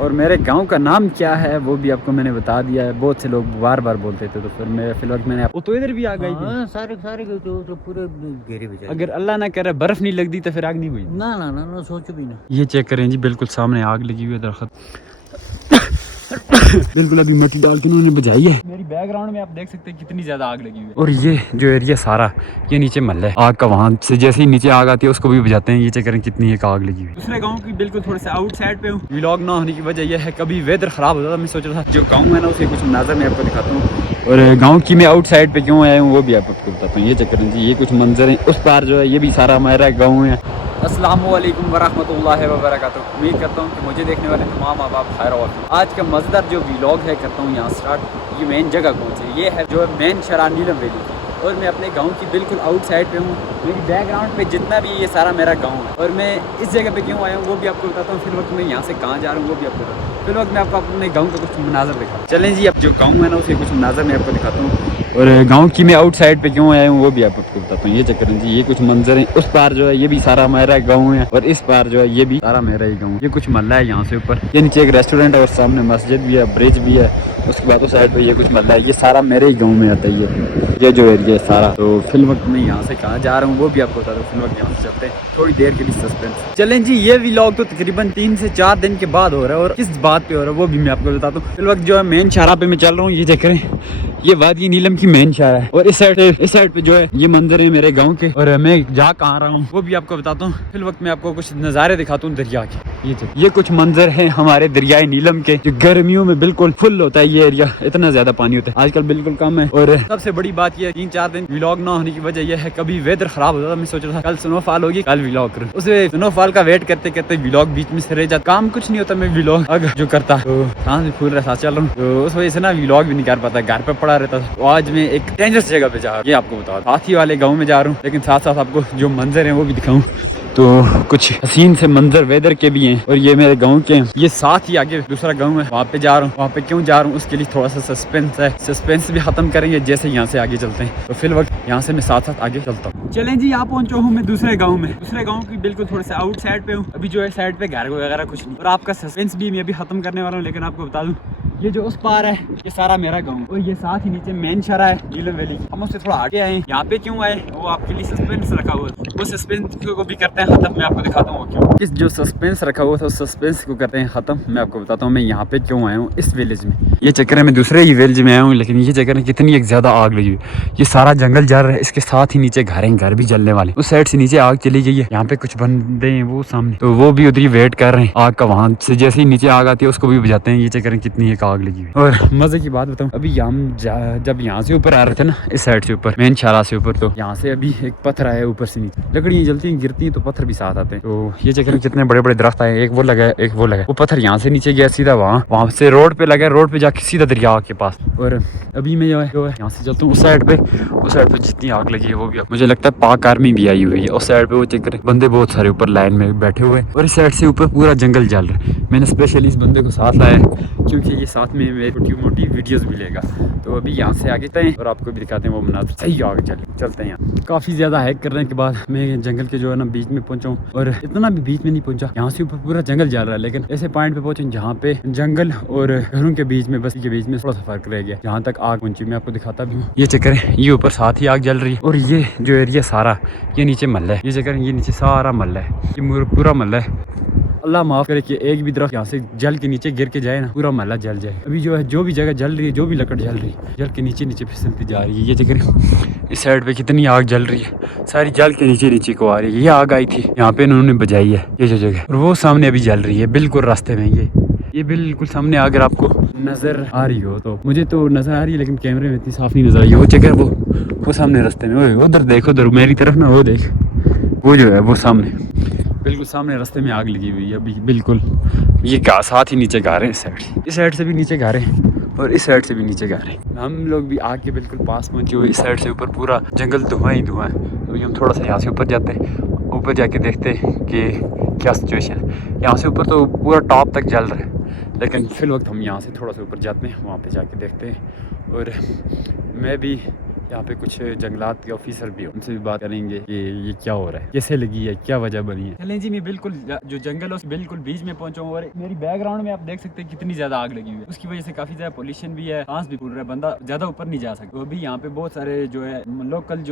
और मेरे गांव का नाम क्या है वो भी आपको मैंने बता दिया है। बहुत से लोग बार बार बोलते थे, तो फिर मैं फिलहाल मैंने वो तो इधर भी आ गई थी। सारे सारे तो पूरे घेरे में जाए। अगर अल्लाह ना करे बर्फ नहीं लगती तो फिर आग नहीं हुई। ना ना ना ना सोचो भी ना। ये चेक करें जी, बिल्कुल सामने आग लगी हुई है दरख्त बिल्कुल अभी मिट्टी डाल के उन्होंने बुझाई है। मेरी बैकग्राउंड में आप देख सकते हैं कितनी ज्यादा आग लगी हुई है। और ये जो एरिया सारा ये नीचे महल है आग का, वहाँ से जैसे ही नीचे आग आती है उसको भी बुझाते हैं। ये चेक करें कितनी एक आग लगी हुई है। दूसरे गांव की बिल्कुल थोड़े से आउट साइड पे हूँ। व्लॉग ना होने की वजह यह है कभी वेदर खराब होता था, मैं सोच रहा था जो गाँव है ना उसे कुछ नजर मैं आपको दिखाता हूँ। और गाँव की मैं आउट साइड पे क्यों आया हूँ वो भी आपको बताता हूँ। ये चेक करें जी, ये कुछ मंजर है। उस पार जो है ये भी सारा हमारा गाँव है। अस्सलामुअलैकुम वरहमतुल्लाहि वबरकातुहू। उम्मीद करता हूँ कि मुझे देखने वाले तमाम माँ बाप खैर और आज का मज़ेदार जो व्लॉग है करता हूँ यहाँ स्टार्ट। ये मेन जगह कौन सी ये है जो है मेन शरा नीलम वैली की, और मैं अपने गांव की बिल्कुल आउट साइड पे हूँ। मेरी बैकग्राउंड पे जितना भी ये सारा मेरा गांव है, और मैं इस जगह पे क्यों आया हूँ वो भी आपको बताता हूँ। फिर वक्त मैं यहाँ से कहाँ जा रहा हूँ वो भी आपको बताता हूँ। फिर वक्त मैं आपको अपने गाँव का कुछ मनाजर दिखाता हूँ। चलें जी, अब जो गाँव है ना उसे कुछ मनाजर मैं आपको दिखाता हूँ। और गांव की मैं आउट साइड पे क्यों आया हूँ वो भी आपको बताता हूँ। ये चेक करें जी, ये कुछ मंजर है। उस पार जो है ये भी सारा मेरा गाँव है, और इस पार जो है ये भी सारा मेरा ही गाँव। ये कुछ महल्ला है यहाँ से ऊपर, ये नीचे एक रेस्टोरेंट है और सामने मस्जिद भी है, ब्रिज भी है। उसके बाद उस साइड पे ये कुछ महल्ला है, ये सारा मेरे ही गाँव में आता है ये जो एरिया है सारा। तो फिल वक्त मैं यहाँ से कहाँ जा रहा हूँ वो भी आपको बता दूँ। फिल वक्त यहाँ से चलते हैं, थोड़ी देर के लिए सस्पेंस। चलें जी, ये व्लॉग तो तकरीबन 3 से 4 दिन के बाद हो रहा है, और किस बात पे हो रहा है वो भी मैं आपको बताता हूँ। फिल वक्त जो है मेन शाहरा पे मैं चल रहा हूँ। ये देख रहे हैं ये वादी नीलम की मेन शाहरा है, और इस साइड पे जो है ये मंदिर है मेरे गाँव के। और मैं जा कहाँ रहा हूँ वो भी आपको बताता हूँ। फिल वक्त मैं आपको कुछ नज़ारे दिखाता हूँ दरिया के। ये कुछ मंजर है हमारे दरियाए नीलम के, जो गर्मियों में बिल्कुल फुल होता है ये एरिया, इतना ज्यादा पानी होता है। आजकल बिल्कुल कम है। और सबसे बड़ी बात यह 3-4 दिन व्लॉग ना होने की वजह यह है कभी वेदर खराब होता था। मैं सोच रहा था कल स्नोफॉल होगी कल व्लॉग करूँ, उस स्नोफॉल का वेट करते करते व्लॉग बीच में से रह जाता। काम कुछ नहीं होता, मैं व्लॉग अगर जो करता तो सांस भी फूल रहा चल रहा हूँ, तो उस वजह से ना व्लॉग भी नहीं कर पाता, घर पे पड़ा रहता था। तो आज मैं एक डेंजरस जगह पे जा रहा हूँ, ये आपको बता हाथी वाले गाँव में जा रहा हूँ, लेकिन साथ साथ आपको जो मंजर है वो भी दिखाऊँ। तो कुछ हसीन से मंजर वेदर के भी हैं, और ये मेरे गांव के हैं। ये साथ ही आगे दूसरा गांव है, वहाँ पे जा रहा हूँ। वहाँ पे क्यों जा रहा हूँ उसके लिए थोड़ा सा सस्पेंस है, सस्पेंस भी खत्म करेंगे जैसे यहाँ से आगे चलते हैं। तो फिर वक्त यहाँ से मैं साथ साथ आगे चलता हूँ। चलें जी, यहाँ पहुंचा हूँ मैं दूसरे गाँव में। दूसरे गाँव की बिल्कुल थोड़े से आउट साइड पे हूँ। अभी जो है साइड पे घर वगैरह कुछ नहीं, और आपका सस्पेंस भी मैं अभी खत्म करने वाला हूँ। लेकिन आपको बता दूँ ये जो उस पार है ये सारा मेरा गाँव, और ये साथ ही नीचे मेन शहर है नीलम वैली। हम उससे थोड़ा आगे आए, यहाँ पे क्यों आए वो आपके लिए सस्पेंस रखा हुआ है। वो सस्पेंस को भी करते हैं खत्म, मैं आपको दिखाता हूँ क्यों। इस जो सस्पेंस रखा हुआ था उस सस्पेंस को करते हैं खत्म, मैं आपको बताता हूँ मैं यहाँ पे क्यों आया हूँ इस विलेज में। ये चक्कर है मैं दूसरे ही विलेज में आया हूँ, लेकिन ये चक्कर है कितनी एक ज्यादा आग लगी हुई। ये सारा जंगल जल रहा है, इसके साथ ही नीचे घर भी जलने वाले। उस साइड से नीचे आग चली गई है, यहाँ पे कुछ बंदे हैं वो सामने, तो वो भी उधर ही वेट कर रहे हैं आग का। वहां से जैसे ही नीचे आग आती है उसको भी बुझाते हैं। ये चक्कर है कितनी एक आग लगी हुई। और मजे की बात बताऊँ, अभी हम जब यहाँ से ऊपर आ रहे थे ना, इस साइड से ऊपर मेन शाहरा से ऊपर, तो यहाँ से अभी एक पत्थर आया ऊपर से नीचे, लकड़ियाँ जलती हैं गिरती हैं तो पत्थर भी साथ आते हैं। तो ये चक्कर कितने बड़े बड़े दरख्त आए, एक वो लगा एक वो लगा। वो पत्थर यहाँ से नीचे गया सीधा वहाँ से रोड पे लगा, रोड पे जाके सीधा दरिया के पास। और अभी मैं जो है यहाँ से चलता हूँ उस साइड पे जितनी आग लगी है वो भी मुझे लगता है पाक आर्मी भी आई हुई है। उस साइड पे वो चक्कर बंदे बहुत सारे ऊपर लाइन में बैठे हुए, और इस साइड से ऊपर पूरा जंगल जल रहा है। मैंने स्पेशली इस बंदे को साथ लाया क्योंकि ये साथ में मेरी छोटी मोटी वीडियोस भी लेगा। तो अभी यहाँ से आगे हैं और आपको भी दिखाते हैं वो मनाज़र। सही आगे चलते हैं। यहाँ काफ़ी ज़्यादा हाइक करने के बाद मैं जंगल के जो है ना बीच में पहुंचा हूँ, और इतना भी बीच में नहीं पहुंचा, यहाँ से ऊपर पूरा जंगल जा रहा है। लेकिन ऐसे पॉइंट पे पहुंचे जहाँ पे जंगल और घरों के बीच में बस्ती के बीच में थोड़ा सा फर्क रह गया। यहाँ तक आग पहुंची, मैं आपको दिखाता भी हूँ। ये चक्कर है ये ऊपर साथ ही आग जल रही है, और ये जो एरिया सारा ये नीचे महल है। ये चक्कर ये नीचे सारा महल है, ये पूरा महल है। अल्लाह माफ़ करे कि एक भी तरफ यहाँ से जल के नीचे गिर के जाए ना, पूरा महला जल जाए। अभी जो है जो भी जगह जल रही है, जो भी लकड़ जल रही है, जल के नीचे फिसलती जा रही है। ये जगह इस साइड पे कितनी आग जल रही है, सारी जल के नीचे को आ रही है। ये आग आई थी यहाँ पे इन्होंने बजाई है ये जो जगह, और वो सामने अभी जल रही है बिल्कुल रास्ते में। ये बिल्कुल सामने अगर आपको नजर आ रही हो तो, मुझे तो नजर आ रही है लेकिन कैमरे में इतनी साफ नहीं नजर आई। वो जगह वो सामने रास्ते में, उधर देखो, उधर मेरी तरफ ना वो देख, वो जो है वो सामने बिल्कुल सामने रास्ते में आग लगी हुई है अभी बिल्कुल। ये साथ ही नीचे गा रहे हैं, इस साइड से भी नीचे गा रहे हैं, और इस साइड से भी नीचे गा रहे हैं। हम लोग भी आग के बिल्कुल पास पहुंचे हुए। इस साइड से ऊपर पूरा जंगल धुआं ही धुआं है। तो हम थोड़ा सा यहाँ से ऊपर जाते हैं, ऊपर जाके देखते हैं कि क्या सिचुएशन है। यहाँ से ऊपर तो पूरा टॉप तक जल रहा है, लेकिन फिल वक्त हम यहाँ से थोड़ा सा ऊपर जाते हैं, वहाँ पर जाके देखते हैं। और मैं भी यहाँ पे कुछ जंगलात के ऑफिसर भी हैं, उनसे भी बात करेंगे कि ये क्या हो रहा है, कैसे लगी है, क्या वजह बनी है। चलें जी, मैं बिल्कुल जो जंगल है उसके बिल्कुल बीच में पहुंचा हूँ और मेरी बैकग्राउंड में आप देख सकते हैं कितनी ज्यादा आग लगी हुई है। उसकी वजह से काफी ज्यादा पोल्यूशन भी है, सांस भी फूल रहा है, बंदा ज्यादा ऊपर नहीं जा सकता। तो अभी यहाँ पे बहुत सारे जो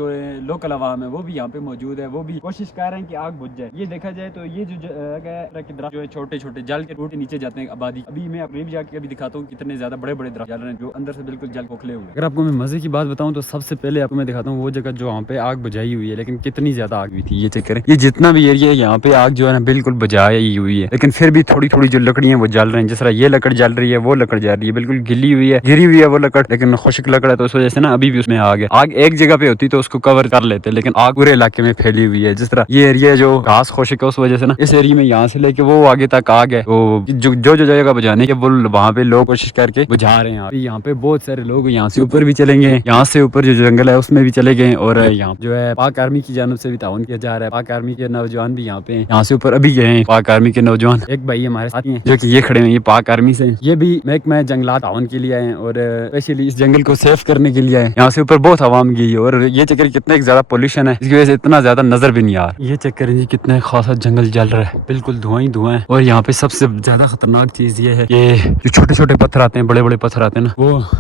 है लोकल अवाम है वो भी यहाँ पे मौजूद है, वो भी कोशिश कर रहे हैं कि आग बुझ जाए। ये देखा जाए तो ये जो दरख्त जो है छोटे छोटे जल के टूट के नीचे जाते हैं आबादी। अभी मैं करीब जाके अभी दिखाता हूँ कितने ज्यादा बड़े बड़े दरख्त जल रहे हैं जो अंदर से बिल्कुल जल खोखले हुए। अगर आपको मैं मजे की बात बताऊँ तो सबसे पहले आपको मैं दिखाता हूँ वो जगह जो वहाँ पे आग बुझाई हुई है, लेकिन कितनी ज्यादा आग हुई थी। ये चेक करें, ये जितना भी एरिया है यहाँ पे आग जो है ना बिल्कुल बुझाई हुई है, लेकिन फिर भी थोड़ी थोड़ी जो लकड़ियां वो जल रही हैं। जिस तरह ये लकड़ जल रही है, वो लकड़ जल रही है, बिल्कुल गिली हुई है, गिरी हुई है वो लकड़, लेकिन खुश्क लकड़ है तो उस वजह से ना अभी भी उसमें आग है। आग एक जगह पे होती तो उसको कवर कर लेते, लेकिन आग पूरे इलाके में फैली हुई है। जिस तरह ये एरिया जो घास खुश्क है उस वजह से ना इस एरिया में यहाँ से लेके वो आगे तक आग है। तो जो जगह बुझाने के वो वहाँ पे लोग कोशिश करके बुझा रहे हैं। यहाँ पे बहुत सारे लोग यहाँ से ऊपर भी चलेंगे, यहाँ से ऊपर जो जंगल है उसमें भी चले गए और यहाँ जो है पाक आर्मी की जानब से भी ताउन किया जा रहा है। पाक आर्मी के नौजवान भी यहाँ पे यहाँ से ऊपर अभी गए हैं। पाक आर्मी के नौजवान एक भाई हमारे साथ हैं जो कि ये खड़े हैं, ये पाक आर्मी से, ये भी महकमा जंगलात ताउन के लिए आए हैं और स्पेशली इस जंगल को सेफ करने के लिए आए। यहाँ से ऊपर बहुत आवाम गई है और ये चक्कर कितने ज्यादा पोल्यूशन है, इसकी वजह से इतना ज्यादा नजर भी नहीं आ रहा। ये चक्कर जी कितने खासा जंगल जल रहा है, बिल्कुल धुआं ही धुआं है। और यहाँ पे सबसे ज्यादा खतरनाक चीज ये है, ये जो छोटे छोटे पत्थर आते हैं, बड़े बड़े पत्थर आते हैं ना,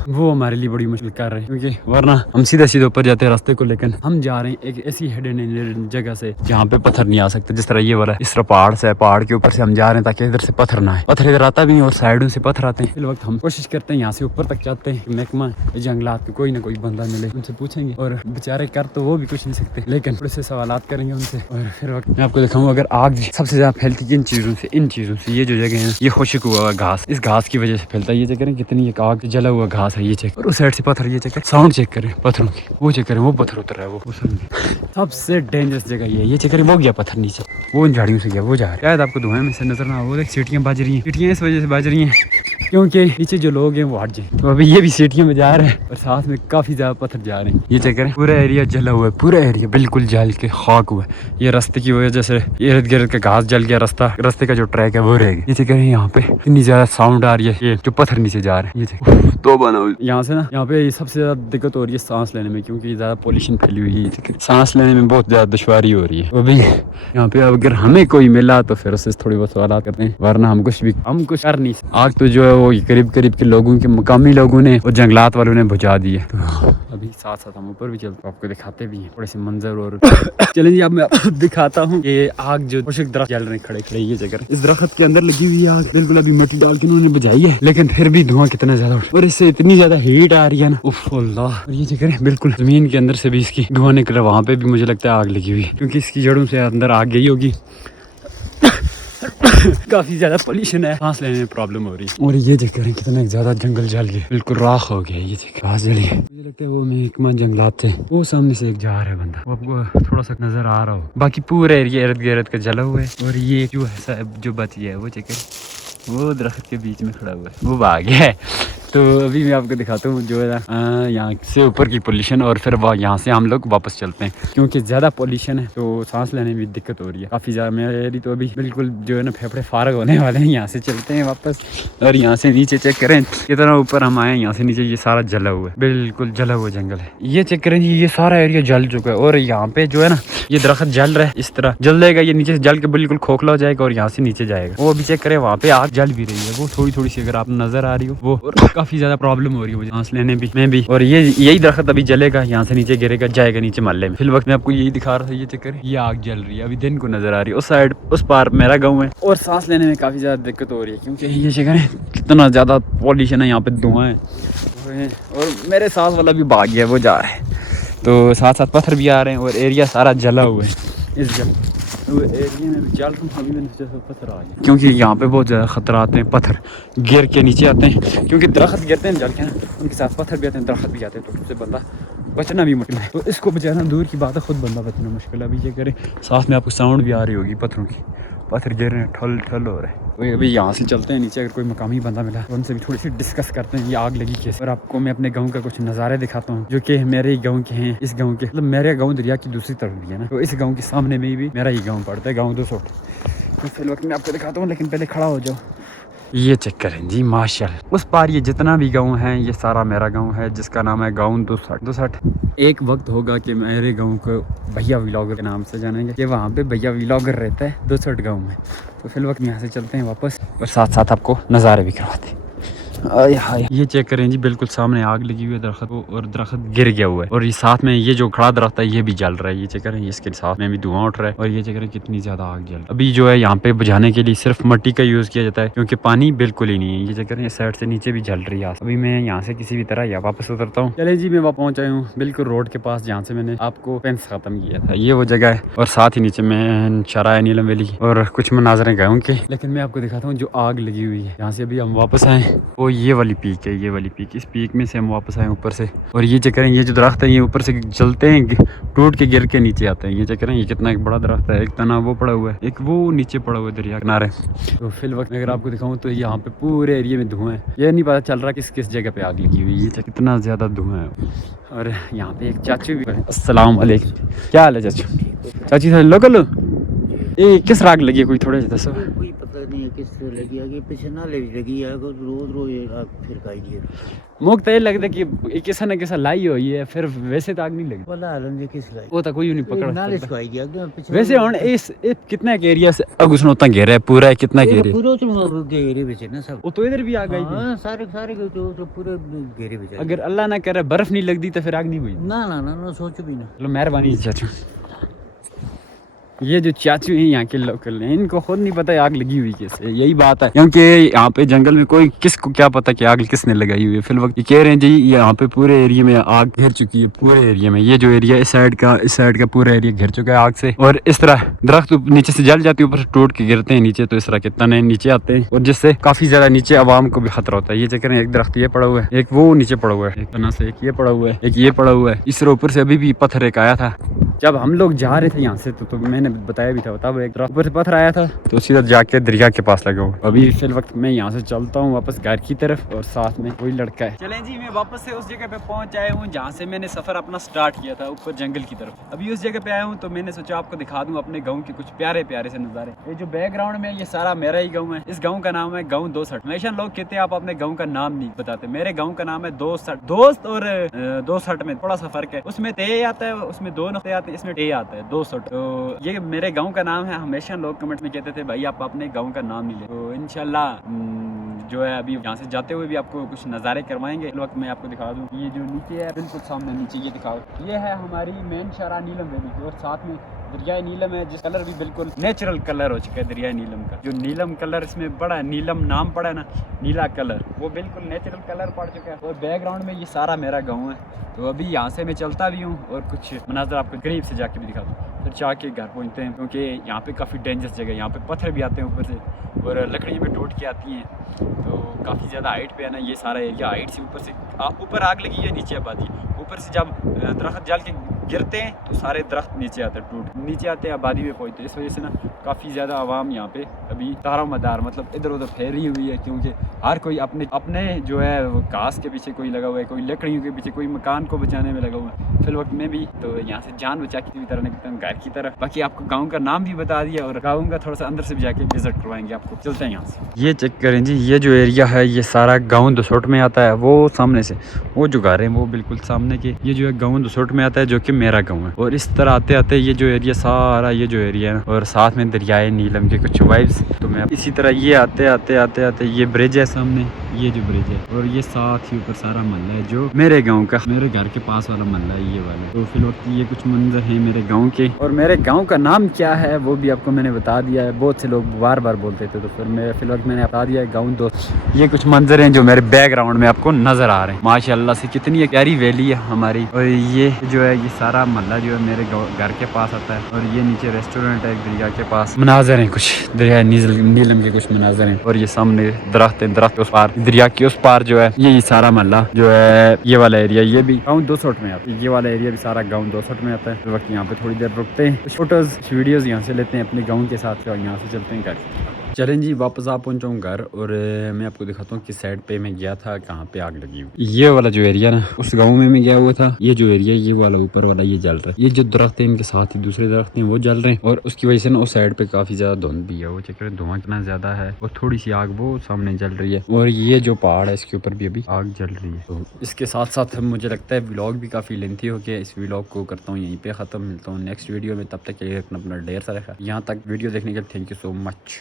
वो हमारे लिए बड़ी मुश्किल कर रहे हैं, क्योंकि वरना हम सीधा सीधा ऊपर जाते हैं रास्ते को, लेकिन हम जा रहे हैं एक ऐसी हिडन जगह से जहाँ पे पत्थर नहीं आ सकते। जिस तरह ये वाला इस तरह पहाड़ से है, पहाड़ के ऊपर से हम जा रहे हैं ताकि इधर से पत्थर ना आए। पत्थर इधर आता भी नहीं और साइडों से पत्थर आते हैं। इस वक्त हम कोशिश करते हैं यहाँ से ऊपर तक जाते हैं, महकमा जंगलात के कोई ना कोई बंदा मिले, उनसे पूछेंगे और बेचारे कर तो वो भी कुछ नहीं सकते, लेकिन थोड़े से सवालात करेंगे उनसे। और फिर वक्त मैं आपको दिखाऊंगा अगर आग सबसे ज्यादा फैलती किन चीजों से, इन चीजों से। ये जो जगह है ये खुश्क हुआ घास, इस घास की वजह से फैलता है। ये चेक करें कितनी एक आग जला हुआ घास है, ये चेक। और उस साइड से पत्थर, ये चेक साउंड चेक करें पत्थरों की, वो चेक करें वो पत्थर उतर रहा है, वो सबसे डेंजरस जगह ये चेक करें। वो गया पत्थर नीचे, वो उन झाड़ियों से गया, वो जा रहा है। शायद आपको धुएं में से नजर ना, वो देख सीटियां बज रही हैं। सीटियां इस वजह से बज रही हैं क्योंकि नीचे जो लोग हैं वो हट जाए। तो अभी ये भी सीटियां में जा रहे हैं और साथ में काफी ज्यादा पत्थर जा रहे हैं। ये चेक करें पूरा एरिया जला हुआ है, पूरा एरिया बिल्कुल जल के खाक हुआ है। ये रास्ते की वजह से इर्द गिर्द का घास जल गया, रास्ते का जो ट्रैक है वो रह गया। ये चेक करें यहाँ पे इतनी ज्यादा साउंड आ रही है, ये जो पत्थर नीचे जा रहे हैं। ये चेक तो बनाओ यहाँ से ना, यहाँ पे सबसे ज्यादा दिक्कत हो रही है सांस लेने में, क्योंकि ज्यादा पॉल्यूशन फैली हुई है, सांस लेने में बहुत ज्यादा दुश्वारी हो रही है। तो अभी यहाँ पे अगर हमें कोई मिला तो फिर उससे थोड़ी बहुत सवाल करते हैं, वरना हम कुछ कर नहीं। आग तो जो है वो करीब करीब के लोगों के, मुकामी लोगों ने और जंगलात वालों ने बुझा दी है। तो अभी साथ साथ हम ऊपर भी चलते, आपको दिखाते भी हैं थोड़े से मंजर। और चलें जी, अब मैं आपको दिखाता हूँ ये आग जो खुश्क दरख्त जल रहे खड़े खड़े, ये जगह इस दरख्त के अंदर लगी हुई आग, बिल्कुल अभी मिट्टी डाल के उन्होंने बुझाई है, लेकिन फिर भी धुआं कितना ज्यादा और इससे इतनी ज्यादा हीट आ रही है ना, उफ अल्लाह। और ये जगह बिल्कुल जमीन के अंदर से भी इसकी धुआं निकल रहा, वहाँ पे भी मुझे लगता है आग लगी हुई, क्योंकि इसकी जड़ों से अंदर आग गई होगी। काफी ज्यादा पोल्यूशन है, सांस लेने में प्रॉब्लम हो रही है। और ये चेक करें कितना ज्यादा जंगल जल गया, बिल्कुल राख हो गया। ये चेक घास जली है, मुझे लगता है वो महकमा जंगलात थे, वो सामने से एक जा रहा है बंदा, वो आपको थोड़ा सा नजर आ रहा हो। बाकी पूरा एरिया इर्द गिर्द का जला हुआ है। और ये जो है जो बच गया है वो चेक करें, वो दरख्त के बीच में खड़ा हुआ है, वो भाग गया है। तो अभी मैं आपको दिखाता हूँ जो है यहाँ से ऊपर की पोल्यूशन, और फिर यहाँ से हम लोग वापस चलते हैं, क्योंकि ज़्यादा पोल्यूशन है तो सांस लेने में दिक्कत हो रही है काफ़ी ज़्यादा। मेरी तो अभी बिल्कुल जो है ना फेफड़े फारग होने वाले हैं। यहाँ से चलते हैं वापस, और यहाँ से नीचे चेक करें कितना ऊपर हम आए, यहाँ से नीचे ये सारा जला हुआ है, बिल्कुल जला हुआ जंगल है। ये चेक करें जी, ये सारा एरिया जल चुका है। और यहाँ पे जो है ना ये दरख्त जल रहा है, इस तरह जल जाएगा, ये नीचे से जल के बिल्कुल खोखला हो जाएगा और यहाँ से नीचे जाएगा। वो अभी चेक करें वहाँ पे आग जल भी रही है, वो थोड़ी थोड़ी सी अगर आप नजर आ रही हो वो, और काफ़ी ज़्यादा प्रॉब्लम हो रही है मुझे सांस लेने में भी। और ये यही दरख्त अभी जलेगा, यहाँ से नीचे गिरेगा, जाएगा नीचे मोहल्ले में। फिर वक्त मैं आपको यही दिखा रहा था, ये चक्कर, ये आग जल रही है, अभी दिन को नजर आ रही है। उस साइड उस पार मेरा गाँव है, और सांस लेने में काफी ज्यादा दिक्कत हो रही है, क्योंकि ये चक्कर है कितना ज्यादा पॉल्यूशन है, यहाँ पे धुआं है। और मेरे साथ वाला भी भाग गया, वो जा रहा है, तो साथ साथ पत्थर भी आ रहे हैं और एरिया सारा जला हुआ है। इस एरिया में जल पत्थर आ गए, क्योंकि यहाँ पे बहुत ज़्यादा खतरा आते हैं, पत्थर गिर के नीचे आते हैं, क्योंकि दरख्त गिरते हैं जल के ना, उनके साथ पत्थर भी आते हैं, दरख्त भी आते हैं, तो उससे बंदा बचना भी मुश्किल है। तो इसको बचाना दूर की बात है, खुद बंदा बचना मुश्किल है। अभी ये करें, साथ में आपको साउंड भी आ रही होगी पत्थरों की, पत्थर गिर रहे हैं, ठल ठल हो रहे हैं। तो अभी यहाँ से चलते हैं नीचे, अगर कोई मकामी बंदा मिला तो उनसे भी थोड़ी सी डिस्कस करते हैं ये आग लगी कैसे। और आपको मैं अपने गांव का कुछ नज़ारे दिखाता हूँ, जो कि मेरे गांव के हैं। इस गांव के मतलब मेरे गांव दरिया की दूसरी तरफ भी है ना, तो इस गांव के सामने में भी मेरा ही गांव पड़ता है, गांव 200। तो फिर वक्त मैं आपको दिखाता हूँ, लेकिन पहले खड़ा हो जाओ। ये चेक करें जी माशाल्लाह। उस पार ये जितना भी गांव है ये सारा मेरा गांव है, जिसका नाम है गांव 260। एक वक्त होगा कि मेरे गांव को भैया व्लॉगर के नाम से जानेंगे, कि वहाँ पे भैया व्लॉगर रहता है 260 गांव में। तो फिर वक्त यहाँ से चलते हैं वापस और साथ साथ आपको नज़ारे भी करवाते हैं। हाय ये चेक करें जी, बिल्कुल सामने आग लगी हुई है दरख्त को, और दरख्त गिर गया हुआ है, और ये साथ में ये जो खड़ा दरख्त है ये भी जल रहा है। ये चेक करें, इसके साथ में भी धुआं उठ रहा है, और ये चेक करें कितनी ज्यादा आग जल रही है। अभी जो है यहाँ पे बुझाने के लिए सिर्फ मिट्टी का यूज किया जाता है, क्योंकि पानी बिल्कुल ही नहीं है। ये चेक करें, इस साइड से नीचे भी जल रही है। अभी मैं यहाँ से किसी भी तरह यहाँ वापस उतरता हूँ। चले जी, मैं वहाँ पहुँच आया हूँ बिल्कुल रोड के पास, जहाँ से मैंने आपको पेंस खत्म किया था। ये वो जगह है, और साथ ही नीचे में शराय नीलम वैली और कुछ मनाजरे गाँव के। लेकिन मैं आपको दिखाता हूँ जो आग लगी हुई है, यहाँ से अभी हम वापस आए, वो ये वाली पीक, ये वाली पीक। इस पीक में से हम वापस आए ऊपर से, और ये चेक करें, ये जो दरख्त है ये ऊपर से जलते हैं, टूट के गिर के नीचे आते हैं। ये चेक करें, ये कितना एक बड़ा दरख्त है। एक तना वो पड़ा हुआ है, एक वो नीचे पड़ा हुआ है दरिया किनारे। तो फिल वक्त में अगर आपको दिखाऊं तो यहाँ पे पूरे एरिया में धुआं है। ये नहीं पता चल रहा किस किस जगह पे आग लगी हुई है। ये कितना ज्यादा धुआं है। और यहाँ पे एक चाचू भी है। अस्सलाम वालेकुम, क्या हाल है चाचू? चाची साहब लोकल ये किस राग लगी है, कोई थोड़ा सा दसो। कोई पता नहीं है किस तरह लगी आगे पीछे नाले भी लगी है, रोज रोज आग फिर खाई है। मुझे तो ये लगता है कि किसा न किसा लाई हुई है, फिर वैसे तो आग नहीं लगी। वाला हालन जे किस लाई वो तो कोई नहीं पकड़ नाले सकता। खाई गया पीछे। वैसे हुन इस कितना एक एरिया से अग उसने उतना घेरा है, पूरा कितना घेरे पूरा तो घेरे में ना सब। वो तो इधर भी आ गई। हां सारे सारे तो पूरे घेरे में। अगर अल्लाह ना करे बर्फ नहीं लगती तो फिर आग नहीं हुई। ना ना ना ना सोचो भी ना। चलो मेहरबानी चाचू। ये जो चाचू हैं यहाँ के लोकल हैं, इनको खुद नहीं पता आग लगी हुई कैसे। यही बात है, क्योंकि यहाँ पे जंगल में कोई किसको क्या पता कि आग किसने लगाई हुई है। फिर वक्त ये कह रहे हैं जी यहाँ पे पूरे एरिया में आग घिर चुकी है। पूरे एरिया में ये जो एरिया इस साइड का पूरा एरिया घिर चुका है आग से। और इस तरह दरख्त नीचे से जल जाती है, ऊपर से टूट के गिरते हैं नीचे, तो इस तरह के तने नीचे आते हैं, और जिससे काफी ज्यादा नीचे आवाम को भी खतरा होता है। ये चक्कर एक दरख्त ये पड़ा हुआ है, एक वो नीचे पड़ा हुआ है, एक तना से एक ये पड़ा हुआ है, एक ये पड़ा हुआ है। इस ऊपर से अभी भी पत्थर एक आया था जब हम लोग जा रहे थे यहाँ से, तो मैंने बताया भी था, तब एक ऊपर से पत्थर आया था, तो सीधा जाके दरिया के पास लगा हुआ। अभी फिर वक्त मैं यहाँ से चलता हूँ वापस घर की तरफ, और साथ में कोई लड़का है। चलें जी, मैं वापस से उस जगह पे पहुँच आया हूँ जहाँ से मैंने सफर अपना स्टार्ट किया था, ऊपर जंगल की तरफ। अभी उस जगह पे आया हूँ तो मैंने सोचा आपको दिखा दूँ अपने गाँव के कुछ प्यारे प्यारे से नज़ारे। ये जो बैकग्राउंड में ये सारा मेरा ही गाँव है। इस गाँव का नाम है गाँव 260। हमेशा लोग कहते हैं आप अपने गाँव का नाम नहीं बताते। मेरे गाँव का नाम है 260। दोस्त और 260 में थोड़ा सा फर्क है, उसमें ते आता है, उसमें 2 नक्ते आते हैं, इसमें टे आता है 260। तो ये मेरे गांव का नाम है। हमेशा लोग कमेंट में कहते थे भाई आप अपने गांव का नाम नहीं ले। तो इंशाल्लाह जो है अभी यहाँ से जाते हुए भी आपको कुछ नज़ारे करवाएंगे। इस वक्त मैं आपको दिखा दूँ, ये जो नीचे है बिल्कुल सामने नीचे ये दिखाओ, ये है हमारी मेन शरा नीलम वैली की, और साथ में दरियाई नीलम है, जिस कलर भी बिल्कुल नेचुरल कलर हो चुका है दरियाई नीलम का। जो नीलम कलर इसमें बड़ा नीलम नाम पड़ा है ना, नीला कलर, वो बिल्कुल नेचुरल कलर पड़ चुका है। और बैकग्राउंड में ये सारा मेरा गाँव है। तो अभी यहाँ से मैं चलता भी हूँ और कुछ मनाजर आपको करीब से जाके भी दिखाता हूँ, फिर जाके घर पहुँचते हैं, क्योंकि यहाँ पे काफ़ी डेंजरस जगह है। यहाँ पे पत्थर भी आते हैं ऊपर से, और लकड़ियाँ भी टूट के आती हैं, तो काफ़ी ज़्यादा हाइट पे है ना ये सारा एरिया। हाइट से ऊपर आग लगी है, नीचे आबादी। ऊपर से जब दरख्त जल के गिरते हैं तो सारे दरख्त नीचे आते हैं, टूट नीचे आते हैं, आबादी में पहुँचते हैं। इस वजह से ना काफ़ी ज़्यादा आवाम यहाँ पे अभी तारा मदार मतलब इधर उधर फैली हुई है, क्योंकि हर कोई अपने जो है वो घास के पीछे कोई लगा हुआ है, कोई लकड़ियों के पीछे, कोई मकान को बचाने में लगा हुआ है। फिर वक्त में भी तो यहाँ से जान बचा की तरह निकलता हूँ घर की तरफ। बाकी आपको गाँव का नाम भी बता दिया, और गाँव का थोड़ा सा अंदर से भी जाके विजिट करवाएंगे आपको। चलते हैं यहाँ से। ये चेक करें जी, ये जो एरिया है ये सारा गाँव 260 में आता है। वो सामने से वो जो घर है वो बिल्कुल सामने के, ये जो है गाँव 260 में आता है, जो कि मेरा गाँव है। और इस तरह आते आते ये जो एरिया सारा ये जो एरिया है, और साथ में दरियाए नीलम के कुछ वाइब्स। तो मैं इसी तरह ये आते आते ये ब्रिज है सामने, ये जो ब्रिज है, और ये साथ ही ऊपर सारा महल्ला है जो मेरे गांव का, मेरे घर के पास वाला महल्ला है ये वाला। तो फिर वक्त ये कुछ मंजर हैं मेरे गांव के, और मेरे गांव का नाम क्या है वो भी आपको मैंने बता दिया है। बहुत से लोग बार बार बोलते थे, तो फिर मैं फिर वक्त मैंने बता दिया है गाँव 2। ये कुछ मंजर हैं जो मेरे बैकग्राउंड में आपको नजर आ रहे हैं। माशाल्लाह से कितनी प्यारी वैली है हमारी। और ये जो है ये सारा महल्ला जो है मेरे घर के पास आता है, और ये नीचे रेस्टोरेंट है दरिया के पास। मनाजर हैं कुछ दरिया नीलम के कुछ मनाजर हैं, और ये सामने दरख्त है, दरख्त उस पार दरिया के उस पार जो है ये सारा महल्ला जो है ये वाला एरिया, ये भी गाँव 260 में आता है। ये वाला एरिया भी सारा गाँव 260 में आता है। तो वक्त यहाँ पे थोड़ी देर रुकते हैं, कुछ फोटोज वीडियोज यहाँ से लेते हैं अपने गाँव के साथ, और यहाँ से चलते हैं घर। चलें जी, वापस आ पहुंचा हूँ घर और मैं आपको दिखाता हूँ किस साइड पे मैं गया था, कहाँ पे आग लगी हुई। ये वाला जो एरिया ना, उस गाँव में मैं गया हुआ था। ये जो एरिया, ये वाला ऊपर वाला ये जल रहा है। ये जो दरख्त है इनके साथ ही दूसरे दरख्त हैं वो जल रहे हैं और उसकी वजह से ना उस साइड पे काफी ज्यादा धुंध भी है। वो चक्कर धुआं इतना ज्यादा है और थोड़ी सी आग वो सामने जल रही है और ये जो पहाड़ है इसके ऊपर भी अभी आग जल रही है। तो इसके साथ साथ मुझे लगता है व्लॉग भी काफी लेंथी हो गया। इस व्लॉग को करता हूँ यहीं पे खत्म। मिलता हूँ नेक्स्ट वीडियो में, तब तक के लिए अपना ढेर सारा। यहाँ तक वीडियो देखने के लिए थैंक यू सो मच।